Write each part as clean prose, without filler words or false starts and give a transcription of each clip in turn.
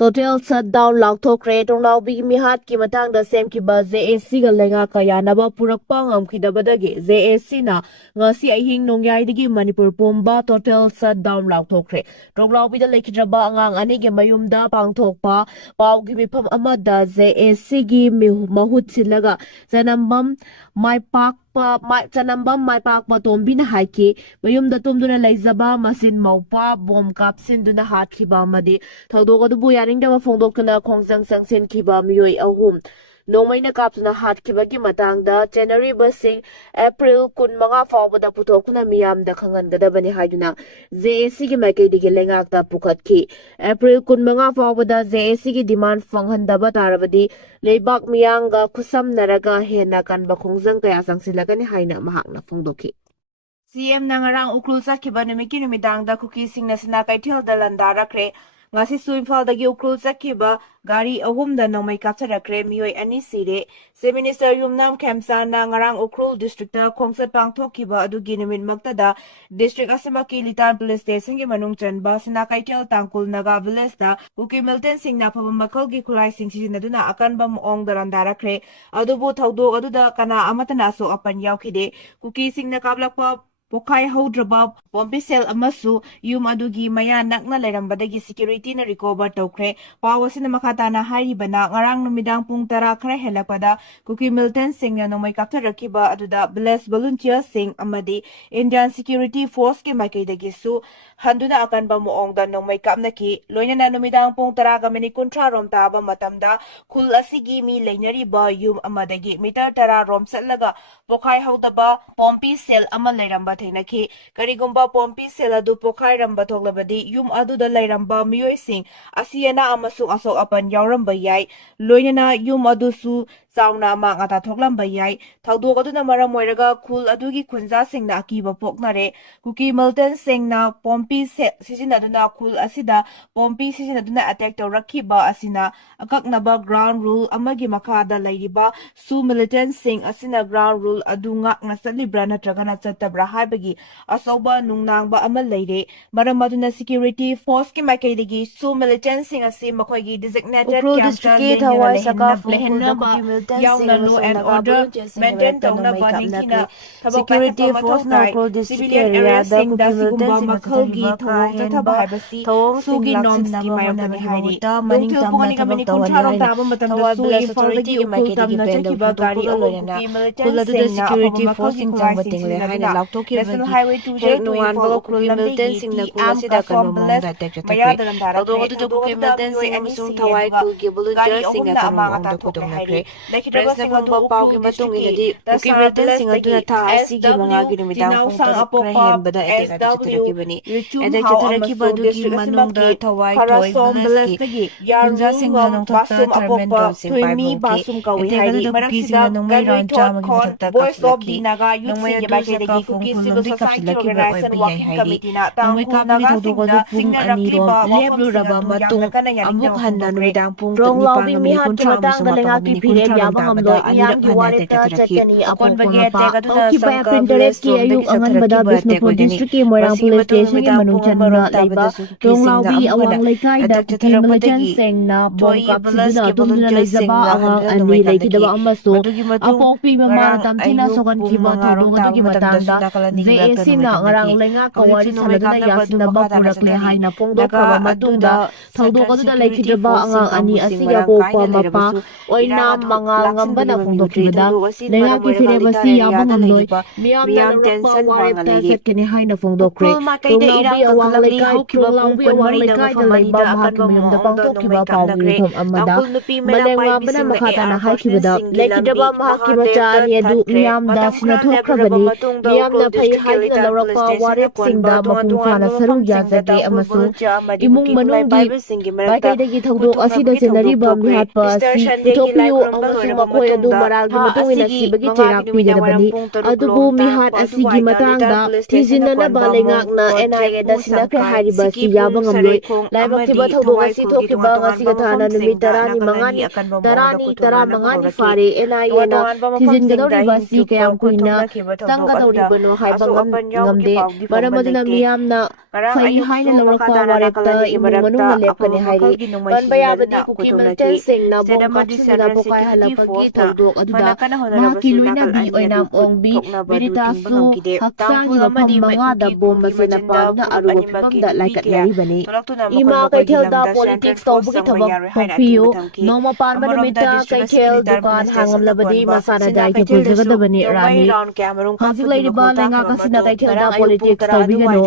total shutdown laukthokre tonglaubi mihat ki matang da sem ki ba JAC ga lenga kaya naba purakpa ngamkhidabadagi JAC na ngasi ahing nongyai digi Manipur pomba total shutdown laukthokre tonglaubi da lekhidraba angang ani ge mayumda pangthokpa pawgi mifam amada JAC gi mahut silaga janambam maipak Chanambam mai pak matombina haiki mayum da tumduna laizaba masin maupa bom kapsin duna hat khiba madi thaudoga du buyaring da phongdoktuna khongjang sangsen khiba miyoi ahum nongmaina kapsuna hat khibagi matangda January basing April kun manga fawbada puthokuna miyam da khangan gadabani haiduna JAC gi makai digi lengak da pukhat ki April kun manga fawbada JAC gi demand fanghandaba tarabadi leibak miyanga khusam naraga hena kanba khongjang kaya sangsilagani haina mahakna phongdoki CM nangarang ukrul sakhiba numiki numidang da kuki singna sina kaithel da landarakre ngasi suimfal dagi ukrul sakhiba gari ahum da nomai kapcharakre miyoi ani sire se minister yumnam khamsa na ngarang ukrul district ta khongsat pangthokhiba adugi numit makta da district asamaki litan police station gi manung chanba sina kaithel tangkul naga village da kuki milton singna phaba makal gi khulai sing sijinaduna akanba muong da landarakre adubu thaudo aduda kana amatana so apan yaukhide kuki singna kablakpa Pokai Haudraba, Pompisel Amasu, Yum Adugi, Maya Nakna Lerambadagi security na recover tokre, Pawasin Makatana Haribana, Ngarang Numidang Pungtara Kre Helapada, Kuki Milton Singh no may capture Rakiba Aduda, Bless Volunteer Singh Amadi, Indian Security Force Ki Makai de Gisu, Handuna Akan Bamuong da no may kapnaki, Loina na Numidang Pungtara Gamini Kuntra Rom Taba Matamda, Kul Asigi mi Lainari ba Yum Amadagi, Mitar Tara Rom Setlaga, Pokai Haudaba, Pompisel Amaleramba. Thainaki karigumba pompi seladu pokhai ramba thoklabadi yum aduda lairamba miyoi sing asiana amasu asok apan yauramba yai loinana yum adusu sauna ma ngata thoklamba yai thawdok aduna maram moiraga khul adugi khunja singna akiba poknare kuki milton singna pompi sijinaduna khul asida pompi sijinaduna attack tawrakhiba asina akaknaba ground rule amagi makhada lairiba su militant sing asina ground rule adunga ngasalibra natragana chatabra bagi asoba nungnangba amal leire maramaduna security force ki makaidagi su militant sing asi makhoi gi designated district thawai saka lehenna ba yauna law and order maintain tawna ba ningkina security force na pro district area da ku militant makhol gi thawong chathaba habasi su gi norms ki mayokani hairi maning tamna thabak tawani taba matamda su authority maikaidagi pendam gari oloyana kuladu security force sing jangba tingle haina laptop National Highway 202 follow Milton sing na kulasida kanumong datek chatakre although to kuki Milton sing amusung thawai kulgi volunteer sing na kanumong da kudong nakre press na pang papaw ki matung inadi kuki Milton sing aduna ta asigi mga ginumidang kung tarakre hembada eteka chataraki bani etek chataraki badugi manung da thawai toy balaski kunja sing na nung takta termendo sing pai mungki eteka da kuki sing na nung may rancha maging takta kapsilaki nung may adu sa kafong Civil Society Organization Working Committee na tangkul naga singna rakliba lebru raba matung amuk hanna numidang pung tagni pang mi kontra mo sumatang ni kontra ram da anirak hanna te katraki akon bagete kaduna sa printerek ki ayuk angan bada Bisnupur district ki Moirang police station ki manuchan na laiba Ronglaubi awang laikai da kuki militant seng na bom kapsiduna tumduna laizaba angang ani laikidaba amaso apokpi mama tamtina sokan kiba tudong adugi matanda JAC na ngarang lenga kawari saladuna yasina ba purakle hai na pongdo khaba matungda thawdok aduda laikhidraba angang ani asiga pokpa mapa oina mangal ngamba na pongdo khibada lenga ki firebasi yaba ngamloi miyam na rakpa wari tasat kene hai na pongdo kre tonglabi awang lekai tonglabi awang lekai da laiba mahat miyam da pongdo khiba pawri thom amada malenga bana makata na hai khibada laikhidraba mahat ki bacha ani adu miyam da sina thokhrabani miyam na phai hai Larapa warip singda mapung fana saru yazage amasu imung manunggi bagai dagi thawdok asida senari bam lihat pa si putopiu ꯑꯃꯁꯨꯡ ꯃꯈꯣꯏ ꯑꯗꯨ ꯃꯔꯥꯜꯒꯤ ꯃꯇꯨꯡ ꯏꯟꯅ ꯁꯤꯕꯒꯤ ꯆꯩꯔꯥꯛ ꯄꯤꯒꯗꯕꯅꯤ ꯑꯗꯨꯕꯨ ꯃꯤꯍꯥꯠ ꯑꯁꯤꯒꯤ ꯃꯇꯥꯡꯗ ꯊꯤꯖꯤꯟꯅꯅꯕ ꯂꯩꯉꯥꯛꯅ NIA ꯗ ꯁꯤꯟꯅꯈ꯭ꯔꯦ ꯍꯥꯏꯔꯤꯕ ꯑꯁꯤ ꯌꯥꯕ ꯉꯝꯂꯣꯏ ꯂꯥꯏꯕꯛ ꯊꯤꯕ ꯊꯧꯗꯣꯛ ꯑꯁꯤ ꯊꯣꯛꯈꯤꯕ ꯉꯁꯤꯒ ꯊꯥꯅ ꯅꯨꯃꯤꯠ 15 ꯐꯥꯔꯦ NIA ꯅ ꯊꯤꯖꯤꯟꯒꯗꯧꯔꯤꯕ ꯑꯁꯤ ꯀꯌꯥꯝ ꯀꯨꯏꯅ ꯆꯪꯒꯗꯧꯔꯤꯕꯅꯣ ꯍꯥꯏꯕ ꯉꯝꯗꯦ ꯃꯔꯝ ꯑꯗꯨꯅ ꯃꯤꯌꯥꯝꯅ ꯐꯩ ꯍꯥꯏꯅ ꯂꯧꯔꯛꯄ ꯋꯥꯔꯦꯞꯇ ꯏꯃꯨꯡ ꯃꯅꯨꯡꯅ ꯂꯦꯞꯀꯅꯤ ꯍꯥꯏꯔꯤ ꯄꯟꯕ ꯌꯥꯕꯗꯤ ꯀꯨꯀꯤ ꯃꯤꯂꯤꯇꯦꯟꯠꯁꯤꯡꯅ ꯕꯣꯝ ꯀꯥꯞꯁꯤꯟꯗꯨꯅ ꯄꯣꯈꯥꯏꯍꯜꯂꯛꯄꯒꯤ ꯊꯧꯗꯣꯛ ꯑꯗꯨꯗ ꯃꯍꯥꯛꯀꯤ ꯂꯣꯏꯅꯕꯤ ꯑꯣꯏꯅꯥꯝ ꯑꯣꯡꯕꯤ ꯕꯤꯅꯤꯇꯥꯁꯨ ꯍꯛꯆꯥꯡꯒꯤ ꯃꯐꯝ 5ꯗ ꯕꯣꯝ ꯃꯆꯦꯠꯅ ꯄꯥꯟꯗꯨꯅ ꯑꯔꯨꯕ ꯐꯤꯚꯝꯗ ꯂꯥꯏꯀꯠꯅꯔꯤꯕꯅꯤ ꯏꯃꯥ ꯀꯩꯊꯦꯜꯗ ꯄꯣꯂꯤꯇꯤꯛꯁ ꯇꯧꯕꯒꯤ ꯊꯕꯛ ꯇꯣꯛꯄꯤꯌꯨ ꯅꯣꯡꯃ ꯄꯥꯟꯕ ꯅꯨꯃꯤꯠꯇ ꯀꯩꯊꯦꯜ ꯗꯨꯀꯥꯟ ꯍꯥꯡꯂꯝꯂꯕꯗꯤ ꯃꯁꯥꯅ ꯗꯥꯏꯇ ꯄꯨꯖꯒꯗꯕꯅꯤ ꯔꯥꯅꯤ ꯍꯧꯖꯤꯛ ꯂꯩꯔꯤꯕ ꯂꯩꯉꯥꯛ ꯑꯁꯤꯅ ꯀꯩꯊꯦꯜꯗ ꯄꯣꯂꯤꯇꯤꯛꯁ ꯇꯧꯕꯤꯒꯅꯨ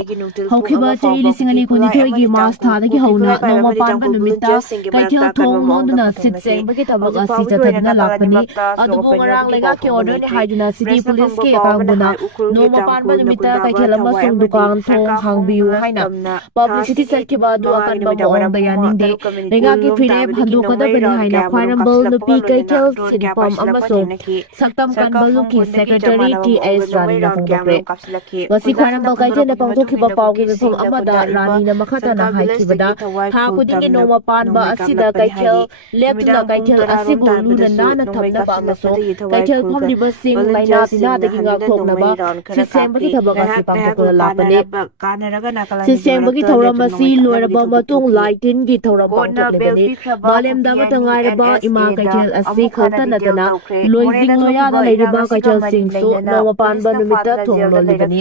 ꯍꯧꯈꯤꯕ ꯆꯍꯤ 2022ꯒꯤ ꯃꯥꯔꯆ ꯊꯥꯗꯒꯤ ꯍꯧꯅ ꯅꯣꯡꯃ ꯄꯥꯟꯕ ꯅꯨꯃꯤꯠꯇ ꯀꯩꯊꯦꯜ ꯊꯣꯡ ꯂꯣꯟꯗꯨꯅ ꯁꯤꯠ ꯁꯦꯡꯕꯒꯤ ꯊꯕꯛ ꯑꯁꯤ ꯆꯠꯊꯗꯨꯅ ꯂꯥꯛꯄꯅꯤ ꯑꯗꯨꯕꯨ ꯉꯔꯥꯡ ꯂꯩꯉꯥꯛꯀꯤ ꯑꯣꯔꯗꯔꯅꯤ ꯍꯥꯏꯗꯨꯅ ꯁꯤꯇꯤ ꯄꯨꯂꯤꯁꯀꯤ ꯀꯥꯡꯕꯨꯅ ꯅꯣꯡꯃ ꯄꯥꯟꯕ ꯅꯨꯃꯤꯠꯇ ꯀꯩꯊꯦꯜ ꯑꯃꯁꯨꯡ ꯗꯨꯀꯥꯟ ꯊꯣꯡ ꯍꯥꯡꯕꯤꯌꯨ ꯍꯥꯏꯅ ꯄꯕ꯭ꯂꯤꯁꯤꯇꯤ ꯆꯠꯈꯤꯕ ꯑꯗꯨ ꯑꯀꯟꯕ ꯃꯑꯣꯡꯗ ꯌꯥꯅꯤꯡꯗꯦ ꯂꯩꯉꯥꯛꯀꯤ ꯐꯤꯔꯦꯞ ꯍꯟꯗꯣꯛꯀꯗꯕꯅꯤ ꯍꯥꯏꯅ ꯈ꯭ꯋꯥꯏꯔꯝꯕꯜ ꯅꯨꯄꯤ ꯀꯩꯊꯦꯜ ꯁꯤꯟꯐꯝ ꯑꯃꯁꯨꯡ ꯁꯛꯇꯝ ꯀꯟꯕ ꯂꯨꯞꯀꯤ ꯁꯦꯀ꯭ꯔꯦꯇꯔꯤ TS ꯔꯥꯅꯤꯅ ꯐꯣꯡꯗꯣꯛꯈ꯭ꯔꯦ ꯉꯁꯤ ꯈ꯭ꯋꯥꯏꯔꯝꯕꯜ ꯀꯩꯊꯦꯜꯗ ꯄꯥꯡꯊꯣꯛꯈꯤꯕ ꯄꯥꯎꯒꯤ ꯃꯤꯐꯝ ꯑꯃꯗ ꯔꯥꯅꯤꯅ ꯃꯈꯥ ꯇꯥꯅ ꯍꯥꯏꯈꯤꯕꯗ ꯊꯥ ꯈꯨꯗꯤꯡꯒꯤ ꯅꯣꯡꯃ ꯄꯥꯟꯕ ꯑꯁꯤꯗ ꯀꯩꯊꯦꯜ ꯂꯦꯞꯇꯨꯅ ꯀꯩꯊꯦꯜ ꯑꯁꯤꯕꯨ ꯂꯨꯅ ꯅꯥꯟꯅ ꯊꯝꯅꯕ ꯑꯃꯁꯨꯡ ꯀꯩꯊꯦꯜ ꯐꯝꯂꯤꯕꯁꯤꯡ ꯂꯥꯏꯅꯥ ꯇꯤꯟꯅꯥꯗꯒꯤ ꯉꯥꯛꯊꯣꯛꯅꯕ ꯁꯤꯠ ꯁꯦꯡꯕꯒꯤ ꯊꯕꯛ ꯑꯁꯤ ꯄꯥꯡꯊꯣꯛꯇꯨꯅ ꯂꯥꯛꯄꯅꯤ ꯁꯤꯠ ꯁꯦꯡꯕꯒꯤ ꯊꯧꯔꯝ ꯑꯁꯤ ꯂꯣꯏꯔꯕ ꯃꯇꯨꯡ ꯂꯥꯏ ꯇꯤꯟꯒꯤ ꯊꯧꯔꯝ ꯄꯥꯡꯊꯣꯛꯂꯤꯕꯅꯤ ꯃꯥꯂꯦꯝꯗ ꯑꯃꯠꯇ ꯉꯥꯏꯔꯕ ꯏꯃꯥ ꯀꯩꯊꯦꯜ ꯑꯁꯤ ꯈꯛꯇ ꯅꯠꯇꯅ ꯂꯣꯏꯖꯤꯡ ꯂꯣꯌꯥꯗ ꯂꯩꯔꯤꯕ ꯀꯩꯊꯦꯜꯁꯤꯡꯁꯨ ꯅꯣꯡꯃ ꯄꯥꯟꯕ ꯅꯨꯃꯤꯠꯇ ꯊꯣꯡ ꯂꯣꯜꯂꯤꯕꯅꯤ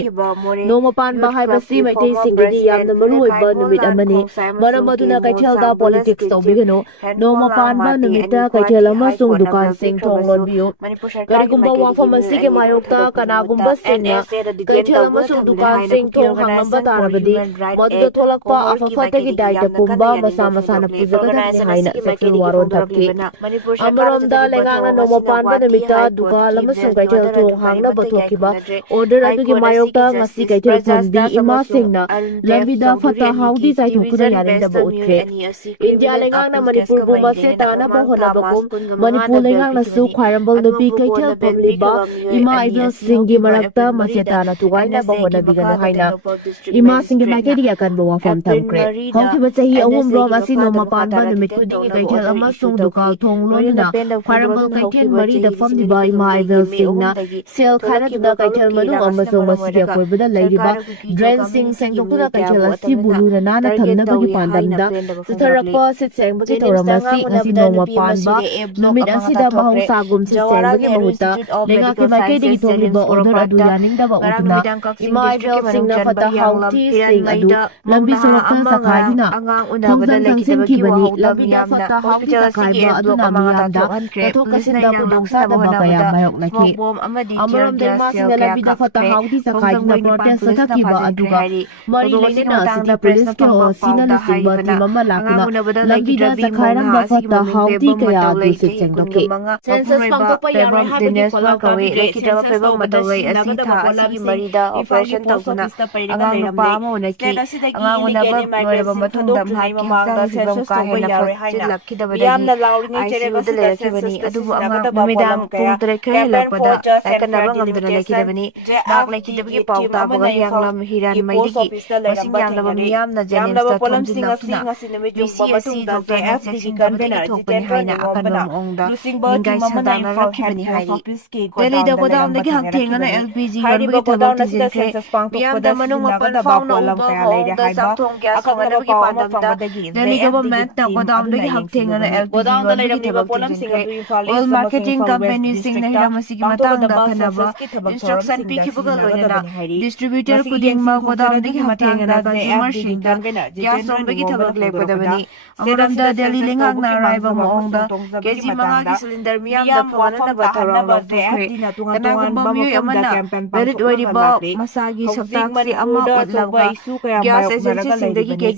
ꯅꯣꯡꯃ ꯄꯥꯟꯕ ꯍꯥꯏꯕꯁꯤ ꯃꯩꯇꯩꯁꯤꯡꯒꯤꯗꯤ ꯌꯥꯝꯅ ꯃꯔꯨꯑꯣꯏꯕ ꯅꯨꯃꯤꯠ ꯑꯃꯅꯤ ꯃꯔꯝ ꯑꯗꯨꯅ ꯀꯩꯊꯦꯜꯗ ꯄꯣꯂꯤꯇꯤꯛꯁ ꯇꯧꯕꯤꯒꯅꯨ ꯅꯣꯡꯃ ꯄꯥꯟꯕ ꯅꯨꯃꯤꯠꯇ ꯀꯩꯊꯦꯜ ꯑꯃꯁꯨꯡ ꯗꯨꯀꯥꯟꯁꯤꯡ ꯊꯣꯡ ꯂꯣꯟꯕꯤꯌꯨ ꯀꯔꯤꯒꯨꯝꯕ ꯋꯥꯐꯝ ꯑꯁꯤꯒꯤ ꯃꯥꯌꯣꯛꯇ ꯀꯅꯥꯒꯨꯝꯕꯁꯤꯡꯅ ꯀꯩꯊꯦꯜ ꯑꯃꯁꯨꯡ ꯗꯨꯀꯥꯟꯁꯤꯡ ꯊꯣꯡ ꯍꯥꯡꯂꯝꯕ ꯇꯥꯔꯕꯗꯤ ꯃꯗꯨꯗ ꯊꯣꯛꯂꯛꯄ ꯑꯐ ꯐꯠꯇꯒꯤ ꯗꯥꯏꯇ ꯄꯨꯝꯕ ꯃꯁꯥ ꯃꯁꯥꯅ ꯄꯨꯖꯒꯗꯕꯅꯤ ꯍꯥꯏꯅ ꯆꯦꯛꯁꯤꯜ ꯋꯥꯔꯣꯜ ꯊꯝꯈꯤ ꯑꯃꯔꯣꯝꯗ ꯂꯩꯉꯥꯛꯅ ꯅꯣꯡꯃ ꯄꯥꯟꯕ ꯅꯨꯃꯤꯠꯇ ꯗꯨꯀꯥꯟ ꯑꯃꯁꯨꯡ ꯀꯩꯊꯦꯜ ꯊꯣꯡ ꯍꯥꯡꯅꯕ ꯊꯣꯛꯈꯤꯕ ꯑꯣꯔꯗꯔ ꯑꯗꯨꯒꯤ ꯃꯥꯌꯣꯛꯇ ꯉꯁꯤ ꯀꯩꯊꯦꯜ ꯐꯝꯕꯤ ꯏꯃꯥꯁꯤꯡꯅ ꯂꯝꯕꯤꯗ ꯐꯠꯇ ꯍꯥꯎꯗꯤ ꯆꯥꯏꯊꯣꯛꯇꯨꯅ ꯌꯥꯅꯤꯡꯗꯕ ꯎꯠꯈ꯭ꯔꯦ ꯏꯟꯗꯤꯌꯥ ꯂꯩꯉꯥꯛꯅ ꯃꯅꯤꯄꯨꯔꯕꯨ ꯃꯆꯦꯠ ꯇꯥꯅꯕ ꯍꯣꯠꯅꯕꯒꯨꯝ ꯃꯅꯤꯄꯨꯔ ꯂꯩꯉꯥꯛꯅꯁꯨ ꯈ꯭ꯋꯥꯏꯔꯝꯕꯜ ꯅꯨꯄꯤ ꯀꯩꯊꯦꯜ ꯐꯝꯂꯤꯕ ꯏꯃꯥ ꯏꯕꯦꯜꯁꯤꯡꯒꯤ ꯃꯔꯛꯇ ꯃꯆꯦꯠ ꯇꯥꯅ ꯊꯨꯒꯥꯏꯅꯕ ꯍꯣꯠꯅꯕꯤꯒꯅꯨ ꯍꯥꯏꯅ ꯏꯃꯥꯁꯤꯡꯒꯤ ꯃꯥꯏꯀꯩꯗꯒꯤ ꯑꯀꯟꯕ ꯋꯥꯐꯝ ꯊꯝꯈ꯭ꯔꯦ ꯍꯧꯈꯤꯕ ꯆꯍꯤ 3 ꯑꯁꯤ ꯅꯣꯡꯃ ꯄꯥꯟꯕ ꯅꯨꯃꯤꯠ ꯈꯨꯗꯤꯡꯒꯤ ꯀꯩꯊꯦꯜ ꯑꯃꯁꯨꯡ ꯗꯨꯀꯥꯟ ꯊꯣꯡ ꯂꯣꯟꯗꯨꯅ ꯈ꯭ꯋꯥꯏꯔꯝꯕꯜ ꯀꯩꯊꯦꯜ 4ꯗ ꯐꯝꯂꯤꯕ ꯏꯃꯥ ꯏꯕꯦꯜꯁꯤꯡꯅ ꯁꯦꯜ ꯈꯥꯏꯅꯗꯨꯅ ꯀꯩꯊꯦꯜ ꯃꯅꯨꯡ ꯑꯃꯁꯨꯡ ꯃꯁꯤꯒꯤ ꯑꯀꯣꯏꯕꯗ ꯂꯩꯔꯤꯕ ꯗ꯭ꯔꯦꯟꯁꯤꯡ ꯁꯦꯡꯗꯣꯛꯇꯨꯅ ꯀꯩꯊꯦꯜ ꯑꯁꯤꯕꯨ ꯂꯨꯅ ꯅꯥꯟꯅ ꯊꯝꯅꯕꯒꯤ ꯄꯥꯟꯗꯝꯗ ꯆꯠꯊꯔꯛꯄ ꯁꯤꯠ ꯁꯦꯡꯕꯒꯤ ꯊꯧꯔꯝ ꯑꯁꯤ ꯉꯁꯤ ꯅꯣꯡꯃ ꯄꯥꯟꯕ ꯅꯨꯃꯤꯠ ꯑꯁꯤꯗ ꯃꯍꯧꯁꯥꯒꯨꯝ ꯁꯤꯠ ꯁꯦꯡꯕꯒꯤ ꯃꯍꯨꯠꯇ ꯂꯩꯉꯥꯛꯀꯤ ꯃꯥꯏꯀꯩꯗꯒꯤ ꯊꯣꯛꯂꯤꯕ ꯑꯣꯔꯗꯔ ꯑꯗꯨ ꯌꯥꯅꯤꯡꯗꯕ ꯎꯠꯇꯨꯅ ꯏꯃꯥ ꯏꯕꯦꯜꯁꯤꯡꯅ ꯐꯠꯇ ꯍꯥꯎꯊꯤꯁꯤꯡ ꯑꯗꯨ ꯂꯝꯕꯤ ꯁꯣꯔꯣꯛꯇ ꯆꯈꯥꯏꯗꯨꯅ ꯈꯣꯡꯖꯪ ꯆꯪꯁꯤꯟꯈꯤꯕꯅꯤ ꯂꯝꯕꯤꯗ ꯐꯠꯇ ꯍꯥꯎꯊꯤ ꯆꯈꯥꯏꯕ ꯑꯗꯨꯅ ꯃꯤꯌꯥꯝꯗ ꯆꯠꯊꯣꯛ ꯆꯠꯁꯤꯟꯗ ꯈꯨꯗꯣꯡꯆꯥꯗꯕ ꯀꯌꯥ ꯃꯥꯌꯣꯛꯅꯈꯤ ꯑꯃꯔꯣꯝꯗ ꯏꯃꯥꯁꯤꯡꯅ ꯂꯝꯕꯤꯗ ꯐꯠꯇ ꯍꯥꯎꯊꯤ ꯆꯈꯥꯏꯗꯨꯅ ꯄ꯭ꯔꯣꯇꯦꯁ ꯆꯠꯊꯈꯤꯕ ꯑꯗꯨꯒ ꯃꯔꯤ ꯂꯩꯅꯅ ꯁꯤꯇꯤ ꯄꯨꯂꯤꯁꯀꯤ OCꯅ ꯂꯨꯆꯤꯡꯕ ꯇꯤꯝ ꯑꯃ ꯂꯥꯛꯇꯨꯅ ꯂꯝꯕꯤꯗ ꯆꯈꯥꯏꯔꯝꯕ ꯐꯠꯇ ꯍꯥꯎꯊꯤ ꯀꯌꯥ ꯑꯗꯨ ꯁꯤꯠ ꯁꯦꯡꯗꯣꯛꯈꯤ ꯁꯦꯟꯁꯁ ꯄꯥꯡꯊꯣꯛꯄ ꯌꯥꯔꯣꯏ ꯍꯥꯏꯕꯒꯤ ꯄꯣꯠꯂꯥꯎ ꯇꯥꯕꯤꯗ꯭ꯔꯦ ꯁꯦꯟꯁꯁ ꯇꯧꯕꯗ ꯁꯤꯖꯤꯟꯅꯒꯗꯕ ꯄꯣꯠꯂꯝꯁꯤꯡ ꯏꯝꯐꯥꯜꯒꯤ ꯄꯣꯁꯠ ꯑꯣꯐꯤꯁꯇ ꯄꯩꯔꯒ ꯂꯩꯔꯝꯂꯦ ꯁ꯭ꯇꯦꯠ ꯑꯁꯤꯗꯒꯤ ꯏꯂꯤꯒꯦꯜ ꯏꯃꯥꯏꯒ꯭ꯔꯦꯟꯁꯤꯡ ꯊꯥꯗꯣꯛꯇ꯭ꯔꯤꯉꯩ ꯃꯃꯥꯡꯗ ꯁꯦꯟꯁꯁ ꯇꯧꯕ ꯌꯥꯔꯣꯏ ꯍꯥꯏꯅ ꯃꯤꯌꯥꯝꯅ ꯂꯥꯎꯔꯤꯉꯩ ꯆꯩꯔꯛ ꯑꯁꯤꯗ ꯁꯦꯟꯁꯁꯇ ꯁꯤꯖꯤꯟꯅꯒꯗꯕ ꯄꯣꯠꯂꯝ ꯀꯌꯥ campaign for just and fair delimitation JFDD team ꯑꯃꯅ ꯏꯝꯐꯥꯜꯒꯤ ꯄꯣꯁꯠ ꯑꯣꯐꯤꯁꯇ ꯂꯩꯔꯝꯕ ꯊꯦꯡꯅꯔꯤ ꯌꯥꯝꯂꯕ ꯄꯣꯠꯂꯝꯁꯤꯡ ꯑꯁꯤ ꯉꯁꯤ ꯅꯨꯃꯤꯠ ꯌꯨꯡꯕ ꯃꯇꯨꯡꯗ JFDꯒꯤ ꯀꯟꯚꯦꯅꯔ ꯖꯤꯇꯦꯟꯗ꯭ꯔ ꯅꯤꯉꯣꯝꯕꯅ ꯂꯨꯆꯤꯡꯕ ꯇꯤꯝ ꯑꯃꯅ ꯏꯝꯐꯥꯜ ꯍꯦꯗ ꯄꯣꯁꯠ ꯑꯣꯐꯤꯁꯀꯤ ꯒꯣꯗꯥꯎꯟꯗ ꯂꯩꯔꯝꯕ ꯊꯦꯡꯅꯔꯛꯈꯤꯕꯅꯤ ꯍꯥꯏꯔꯤꯕ ꯒꯣꯗꯥꯎꯟ ꯑꯁꯤꯗ ꯁꯦꯟꯁꯁ ꯄꯥꯡꯊꯣꯛꯄꯗ ꯁꯤꯖꯤꯟꯅꯒꯗꯕ ꯄꯣꯠꯂꯝ ꯀꯌꯥ ꯂꯩꯔꯦ ꯍꯥꯏꯕ ꯑꯀꯛꯅꯕ ꯄꯥꯎ ꯑꯃ ꯐꯪꯕꯗꯒꯤ JFDꯒꯤ ꯇꯤꯝ ꯑꯗꯨꯅ ꯌꯦꯡꯁꯤꯜꯂꯨꯕꯅꯤ ꯒꯣꯗꯥꯎꯟꯗ ꯂꯩꯔꯝꯂꯤꯕ ꯄꯣꯠꯂꯝꯁꯤꯡ ꯑꯗꯨ ꯏꯝꯐꯥꯜ ꯏꯁ ꯑꯃꯁꯨꯡ ꯏꯝꯐꯥꯜ ꯋꯦꯁ ꯗꯤꯁꯇ꯭ꯔꯤꯛꯇ ꯄꯥꯡꯊꯣꯛꯀꯗꯕ ꯁꯦꯟꯁꯁꯀꯤ ꯊꯕꯛ ꯊꯧꯔꯝꯁꯤꯡꯗ ꯁꯤꯖꯤꯟꯅꯒꯗꯕꯅꯤ ꯍꯥꯏꯔꯤ ꯉꯁꯤꯒꯤ ꯌꯦꯡꯁꯤꯟ ꯈꯣꯠꯆꯜ ꯑꯗꯨꯒꯤ ꯃꯇꯥꯡꯗ JFDꯒꯤ ꯀꯟꯚꯦꯅꯔ ꯖꯤꯇꯦꯟꯗ꯭ꯔ ꯅꯤꯉꯣꯝꯕꯅ ꯐꯣꯡꯗꯣꯔꯛꯄꯗ ꯁ꯭ꯇꯦꯠ ꯑꯁꯤꯗ ꯁꯦꯟꯁꯁ ꯇꯧꯕꯒꯤ ꯃꯥꯡꯖꯕ ꯑꯃꯁꯨꯡ ꯇꯣꯡꯖꯕꯒꯤ ꯃꯇꯥꯡꯗ ꯃꯤꯌꯥꯝ ꯋꯥꯐꯝ ꯇꯥꯍꯟꯅꯕ JFDꯅ ꯇꯣꯉꯥꯟ ꯇꯣꯉꯥꯟꯕ ꯃꯐꯝꯗ ꯀꯦꯝꯄꯦꯟ ꯄꯥꯡꯊꯣꯛꯂꯒ ꯂꯥꯛꯂꯤ ꯍꯧꯖꯤꯛ ꯃꯅꯤꯄꯨꯔꯗ ꯑꯆꯧꯕ ꯏꯁꯨ ꯀꯌꯥ ꯃꯥꯌꯣꯛꯅꯔꯒ ꯂꯩꯔꯤꯕꯅꯤ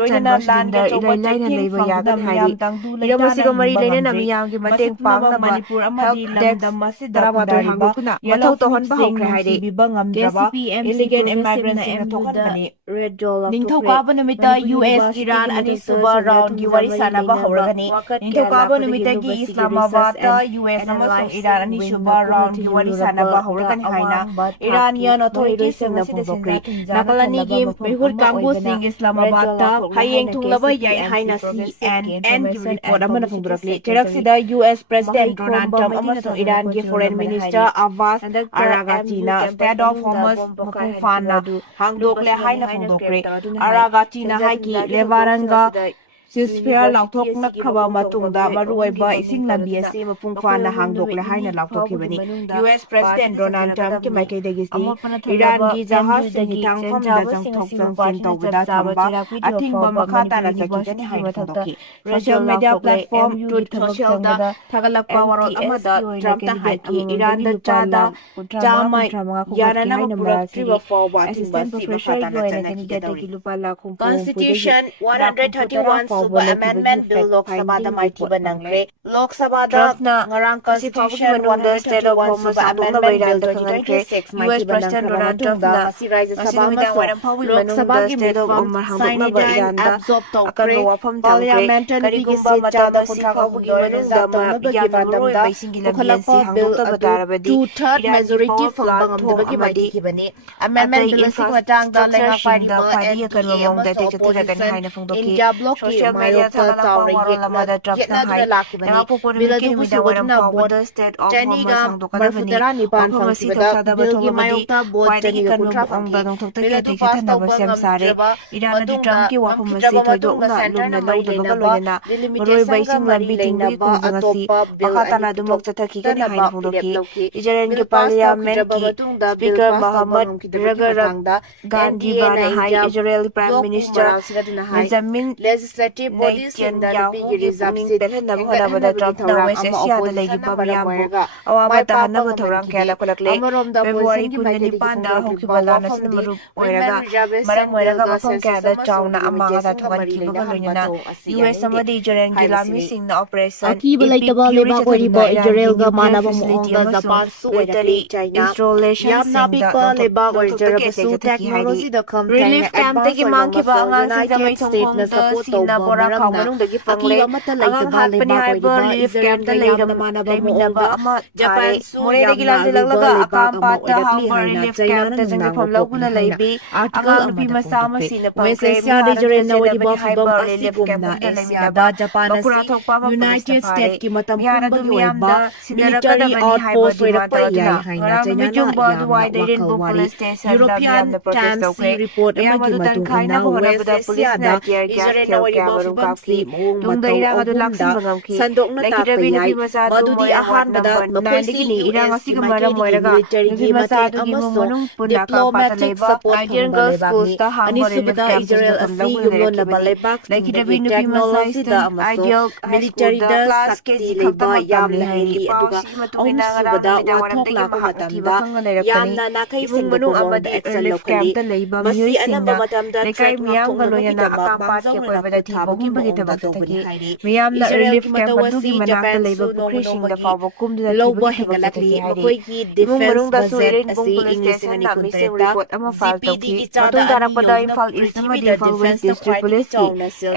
ꯂꯣꯏꯅꯅ ꯂꯥꯟꯒꯤ ꯑꯆꯧꯕ ꯆꯩꯊꯦꯡ ꯐꯪꯗꯨꯅ ꯃꯤꯌꯥꯝ ꯇꯪꯗꯨ ꯂꯩꯇꯥꯅ ꯍꯤꯡꯕ ꯉꯝꯗ꯭ꯔꯤ ꯃꯁꯤ ꯄꯨꯝꯅꯃꯛ ꯃꯅꯤꯄꯨꯔ ꯑꯃꯗꯤ ꯂꯝꯗꯝ ꯑꯁꯤꯗ ꯈꯨꯟꯗꯥꯔꯤꯕ ꯌꯦꯜꯂꯧꯐꯨꯟꯁꯤꯡ ꯅꯨꯡꯁꯤꯕꯤꯕ ꯉꯝꯗ꯭ꯔꯕ ꯏꯂꯤꯒꯦꯜ ꯏꯃꯥꯏꯒ꯭ꯔꯦꯟꯁꯤꯡꯅ ꯊꯣꯛꯍꯟꯕꯅꯤ ꯅꯤꯡꯊꯧꯀꯥꯕ ꯅꯨꯃꯤꯠꯇ US ꯏꯔꯥꯟ ꯑꯅꯤꯁꯨꯕ ꯔꯥꯎꯟꯒꯤ ꯋꯥꯔꯤ ꯁꯥꯅꯕ ꯍꯧꯔꯒꯅꯤ ꯅꯤꯡꯊꯧꯀꯥꯕ ꯅꯨꯃꯤꯠꯇꯒꯤ ꯏꯁꯂꯥꯃꯥꯕꯥꯗ Islamabadda US amasung Iran anishuba roundgi wari sanaba hawragani haina Iranian authorities na phongdokri nakalanigi mehur kangbu-sing Islamabadda hayeng thunglaba yai haina CNN gi report amana phongdorakli cheraksida US President Donald Trump amasung Iran gi Foreign Minister Abbas Araghchi na Strait of Hormuz mapungfana hangdokle haina phongdokre Araghchi na haiki Lebanonga ceasefire laukthoknakhaba matungda maruoiba ising lambi asi mapungfana hangdokle haina laukthokibani US President Donald Trump ki maikaidagi Iran gi jahaz sing hitangpham da jangthok jangsin tawbada thamba athingba makha tana sakidani haina phongdoki social media platform Truth Social da thagalakpa warol amada Trump ta haiki Iran da chada jama yarana puraktriba forward thingba si makha tana chanaki Constitution 131 Suba Amendment Bill Lok Sabha da maitiba nangre Lok Sabha da ngarang Constitution 131 Suba Amendment Bill 2026 US President Donald Trump da si Raja Sabha maso Lok Sabha gi mitfam sign absorb tawkre Parliamentary bigi sitja da kuthakabugi manungda bagi badamda ukhalakpa bill adu two-third majority fangbangam bagi maikibani Amendment Bill asik matang da lenga party opposition India block mayokta tawre yekna biladu busubotna board janiga marfutara nipan fangsibada bilgi mayokta board janiga kutra fangki biladu pasta upangam jaba Iran Trump ki wafam masi thoidokna lumna lawdabaga loyana maroi baising lambi tingbi kongzangasi makhatana dumok chathaki gani haina phongdoki Israel ki parliament ki speaker Muhammad Ragarangda Gandhi bana hai Israel prime minister Benjamin legislative bodies in the big reserve seat and Trump na West Asia da legi pamyambu awaba ta hanaba thorang kala kolakle February 19 da hokibala nasin maru oiraga maram oiraga mafam kada chauna amaga da thogan kibaga loinana US amadi Israel gi lami singna operation akiba laitaba leba koribo Israel ga manaba muongda Japan su oirakli China yamna pikpa leba orjarabu su technology da relief camp tegi mangkiba angang singjamai thongkhong support sina bora khau manungdagi fangle angang hatpani haiba relief camp da leiminaba ama Japan moredagi lanjilaglaga akam pata hauba relief camp da jangni phomlauguna leibi angang nupi masa ama sina pangkre Asia Israel na wadiba haiba relief camp da leiminaba Japan United States ki matam pumbagi waiba military outpost oirakpa yai haina China na European Times report amagi matungina West Asia da Israel na wadiba fibamsi muong matau sandokna tapayay madudi ahanbada mapoising US maikidigi military gi matay amasong diplomatic support thongbalebagni anisubada Israel asi yumlon na balebak technology da amasong military da sakti leba yamna hindi aduga anisubada wathok lako matamda yamna nakaising bunong action locally masi anaba matamda threat ngakongna akapasong na nakutabagi miyamna relief camp adugi manakta leba pukrisingda fawba kumduna lobo hengalakli makoigi defense budget asi English na nikuntreta CPD ki chada matungdarakpada Imphal East amadi Imphal West District Police ki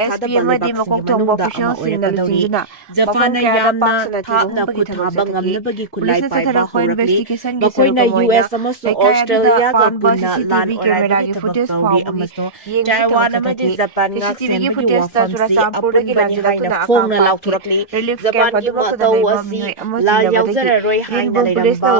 SP amadi makokthongba officialsingna lusingduna Japan na yamna thapna kuthabang ngamnabagi kulay paiba horakli makoina US amasong Australia ga punna lan orai footage pauri amasong Taiwan amadi Japan nga CCTV footage ta Churachampurdagi lanjilakna phone na laukturakli Japan gi matau asi la yauzararoi haina leiramba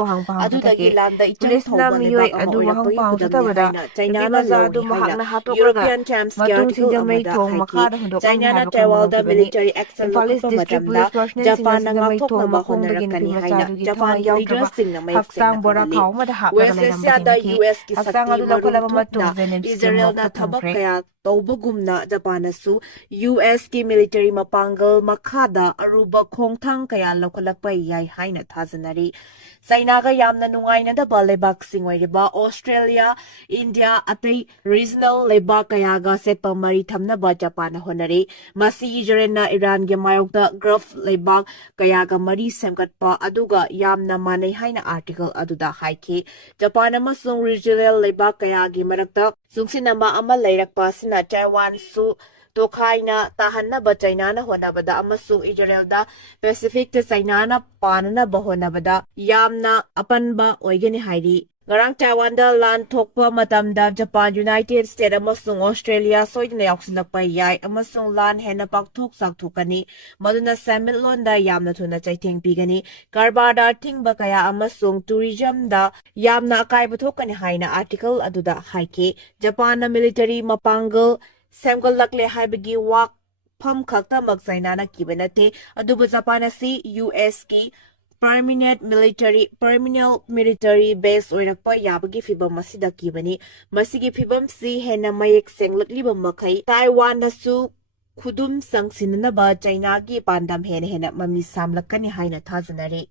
adudagi landa ichang thawbaneba adu wahang pangsatabada China na adu mahakna European Times ki article amada haiki China na Taiwan da military action lokpa matamda Japan na ngakthoknaba honarakani haina Japan gi leaders singna mayuksingna West Asia da US ki sakti marumthokna Israel na thabak kaya tawbagumna Japan asu US ki military mapangal makhada aruba khongthang kaya lokhalakpa yai haina thajanari China ga yamna nungaina da balebak singwairiba Australia India atai regional leba kaya ga setpa mari thamna ba Japan honari masi Israel na Iran ge mayokta Gulf leba kaya ga mari semgatpa aduga yamna manai haina article aduda haiki Japan amasung regional leba kaya gi marakta sungsinama ama leirakpa sina Taiwan su Tokhaina Tahanaba China Honabada Amasung Israelda Pacific to China Panana Bahonabada Yamna Apanba Oigani Haidi Ngarang Taiwanda Land Tokpa Matamda Japan United States Amasung Australia Soidna Yoxilakpa Yai Amasung Land Hena Paktok Saktukani Maduna Samit Londa Yamna Tuna Chaiteng Pigani Karbada Tingba Kaya Amasung Tourism da Yamna Akai Batokani Haina article Aduda Haike Japan Military Mapangal Samgal Lakle Haibagi Wak Pam Kakta Magsainana Kibanate Aduba Japanasi US ki permanent military base oirakpa yabagi fibam masida kibani masigi fibam si hena mayek senglakliba makai Taiwan nasu khudum sangsinna ba China gi pandam hena mami samlakani haina thajanare